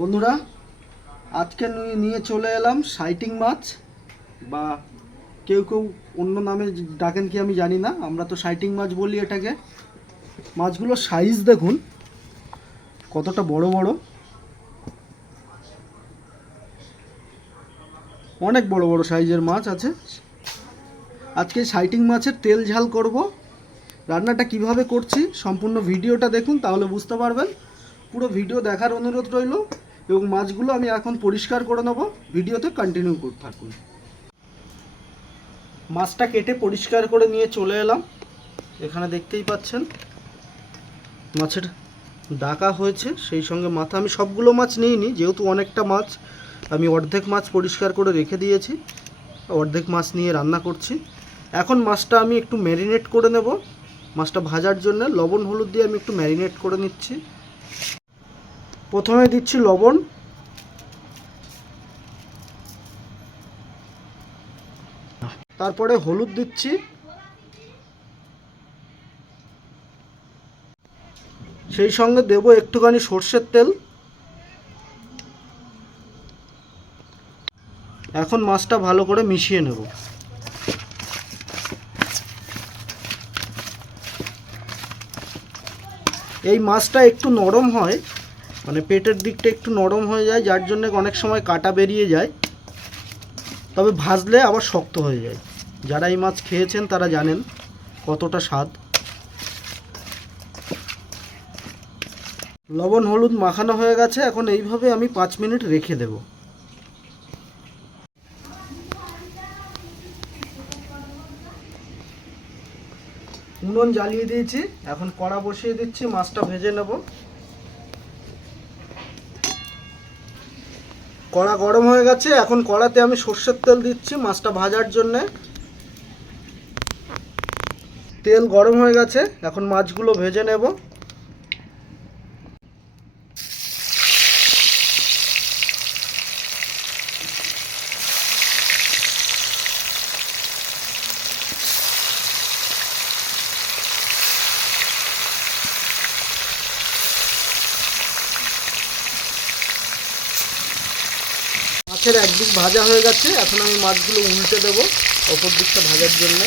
বন্ধুরা, আজকে নিয়ে চলে এলাম সাইটিং মাছ, বা কেউ কেউ অন্য নামে ডাকেন কি আমি জানি না, আমরা তো সাইটিং মাছ বলি এটাকে। মাছগুলোর সাইজ দেখুন, কতটা বড় বড়। অনেক বড় বড় সাইজের মাছ আছে। আজকে সাইটিং মাছের তেল ঝাল করব। রান্নাটা কীভাবে করছি সম্পূর্ণ ভিডিওটা দেখুন, তাহলে বুঝতে পারবেন। পুরো ভিডিও দেখার অনুরোধ রইল। এবং মাছগুলো আমি এখন পরিষ্কার করে নেব। ভিডিওতে কন্টিনিউ করতে থাকুন। মাছটা কেটে পরিষ্কার করে নিয়ে চলে এলাম। এখানে দেখতেই পাচ্ছেন, মাছের ডাকা হয়েছে। সেই সঙ্গে মাথা, আমি সবগুলো মাছ নিইনি, যেহেতু অনেকটা মাছ, আমি অর্ধেক মাছ পরিষ্কার করে রেখে দিয়েছি। অর্ধেক মাছ নিয়ে রান্না করছি। এখন মাছটা আমি একটু ম্যারিনেট করে নেব। মাছটা ভাজার জন্য লবণ, হলুদ দিয়ে আমি একটু ম্যারিনেট করে নিচ্ছি। প্রথমে দিচ্ছি লবণ। তারপরে হলুদ দিচ্ছি। সেই সঙ্গে দেব একটুখানি সর্ষের তেল। এখন মাছটা ভালো করে মিশিয়ে নেব। এই মাছটা একটু নরম হয়। মানে পেটের দিকটা একটু নরম হয়ে যায়, যার জন্য অনেক সময় কাটা বেরিয়ে যায়। তবে ভাজলে আবার শক্ত হয়ে যায়। যারা এই মাছ খেয়েছেন তারা জানেন কতটা স্বাদ। লবণ, হলুদ মাখানো হয়ে গেছে, এখন এইভাবে আমি পাঁচ মিনিট রেখে দেব। উনুন জ্বালিয়ে দিয়েছি, এখন কড়া বসিয়ে দিচ্ছি, মাছটা ভেজে নেব। কড়া গরম হয়ে গেছে, এখন কড়াতে আমি সর্ষের তেল দিচ্ছি মাছটা ভাজার জন্যে। তেল গরম হয়ে গেছে, এখন মাছগুলো ভেজে নেব। মাছের একদিক ভাজা হয়ে গেছে। এখন আমি মাছগুলো উল্টে দেবো অপর দিকটা ভাজার জন্য।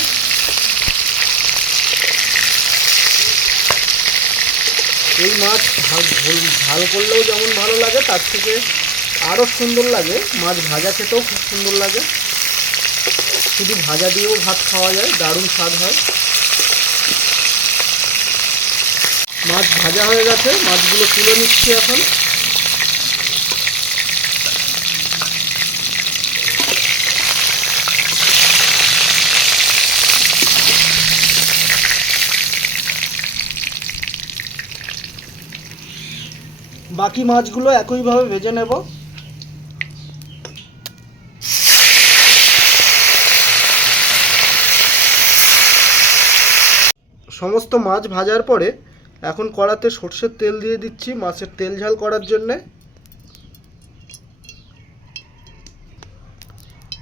এই মাছ ঝাল করলেও যেমন ভালো লাগে, তার থেকে আরও সুন্দর লাগে। মাছ ভাজা খেতেও খুব সুন্দর লাগে। শুধু ভাজা দিয়েও ভাত খাওয়া যায়, দারুণ স্বাদ হয়। মাছ ভাজা হয়ে গেছে, মাছগুলো তুলে নিচ্ছি এখন। বাকি মাছগুলো একইভাবে ভেজে নেব। সমস্ত মাছ ভাজার পরে এখন কড়াতে সর্ষের তেল দিয়ে দিচ্ছি মাছের তেল ঝাল করার জন্যে।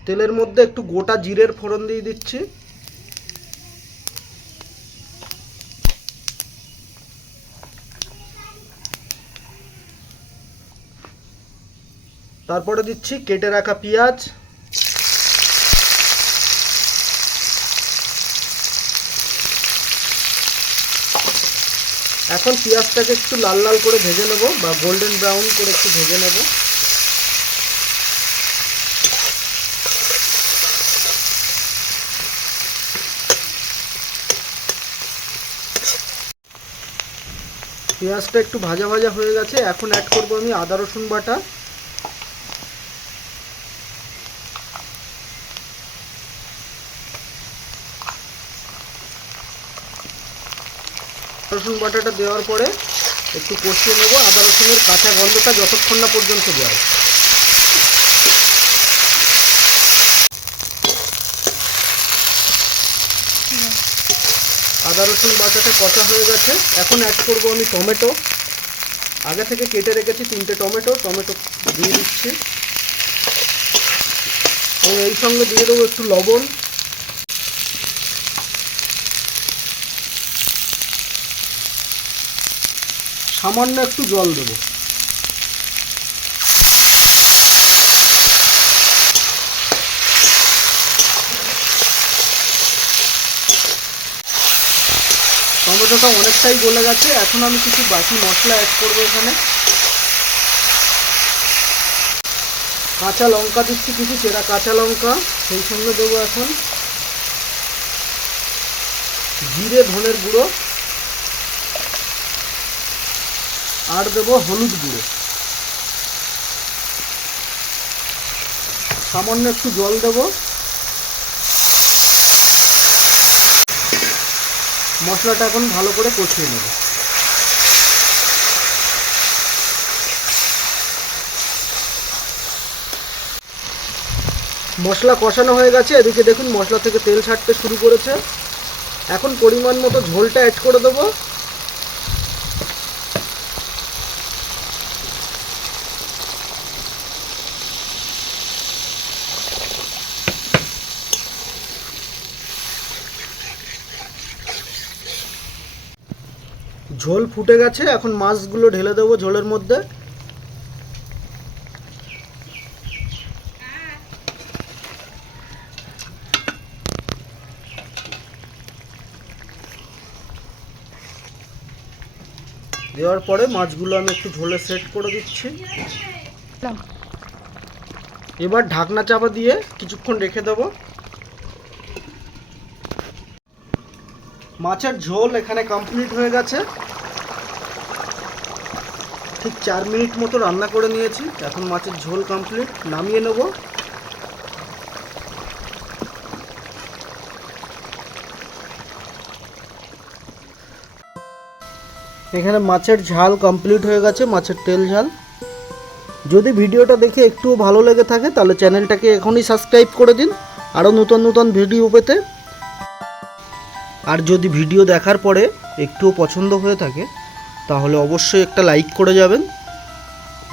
তেলের মধ্যে একটু গোটা জিরের ফোড়ন দিয়ে দিচ্ছি। তারপরে দিচ্ছি কেটে রাখা পেঁয়াজ। এখন পেঁয়াজটাকে একটু লাল লাল করে ভেজে নেব বা গোল্ডেন ব্রাউন করে একটু ভেজে নেব। পেঁয়াজটা একটু ভাজা ভাজা হয়ে গেছে। এখন অ্যাড করব আমি আদা রসুন বাটা। রসুন বাটাটা দেওয়ার পরে একটু কষিয়ে নেব। আদা রসুনের কাঁচা গন্ধটা যতক্ষণ না পর্যন্ত যায়। আদা রসুন বাটাটা কষা হয়ে গেছে। এখন অ্যাড করব আমি টমেটো। আগে থেকে কেটে রেখেছি তিনটে টমেটো। টমেটো দিয়ে দিচ্ছি। এবং এই সঙ্গে দিয়ে দেবো একটু লবণ। সামান্য একটু জল দেব। টমেটোটা অনেকটাই গলে গেছে, এখন আমি কিছু বাকি মশলা অ্যাড করব এখানে। কাঁচা লঙ্কা দিচ্ছি কিছু, চেরা কাঁচা লঙ্কা, সেই সঙ্গে দেবো এখন। জিরে, ধনের গুঁড়ো। আর দেবো হলুদ গুঁড়ো। সামান্য একটু জল দেবো। মশলাটা এখন ভালো করে কষিয়ে নেব। মশলা কষানো হয়ে গেছে, এদিকে দেখুন মশলা থেকে তেল ছাড়তে শুরু করেছে। এখন পরিমাণ মতো ঝোলটা অ্যাড করে দেবো। ঝোল ফুটে গেছে, এখন মাছগুলো ঢেলে দেবো ঝোলের মধ্যে। দেওয়ার পরে মাছগুলো আমি একটু ঝোলে সেট করে দিচ্ছি। এবার ঢাকনা চাপা দিয়ে কিছুক্ষণ রেখে দেবো। মাছের ঝোল এখানে কমপ্লিট হয়ে গেছে। ঠিক চার মিনিট মতো রান্না করে নিয়েছি। এখন মাছের ঝোল কমপ্লিট নামিয়ে নেব। এখানে মাছের ঝাল কমপ্লিট হয়ে গেছে, মাছের তেল ঝাল। যদি ভিডিওটা দেখে একটু ভালো লেগে থাকে, তাহলে চ্যানেলটাকে এখনই সাবস্ক্রাইব করে দিন, আরও নতুন নতুন ভিডিও পেতে। আর যদি ভিডিও দেখার পরে একটুও পছন্দ হয়ে থাকে তাহলে অবশ্যই একটা লাইক করে যাবেন।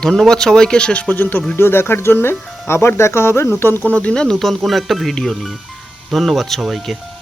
ধন্যবাদ সবাইকে শেষ পর্যন্ত ভিডিও দেখার জন্যে। আবার দেখা হবে নূতন কোনো দিনে নূতন কোনো একটা ভিডিও নিয়ে। ধন্যবাদ সবাইকে।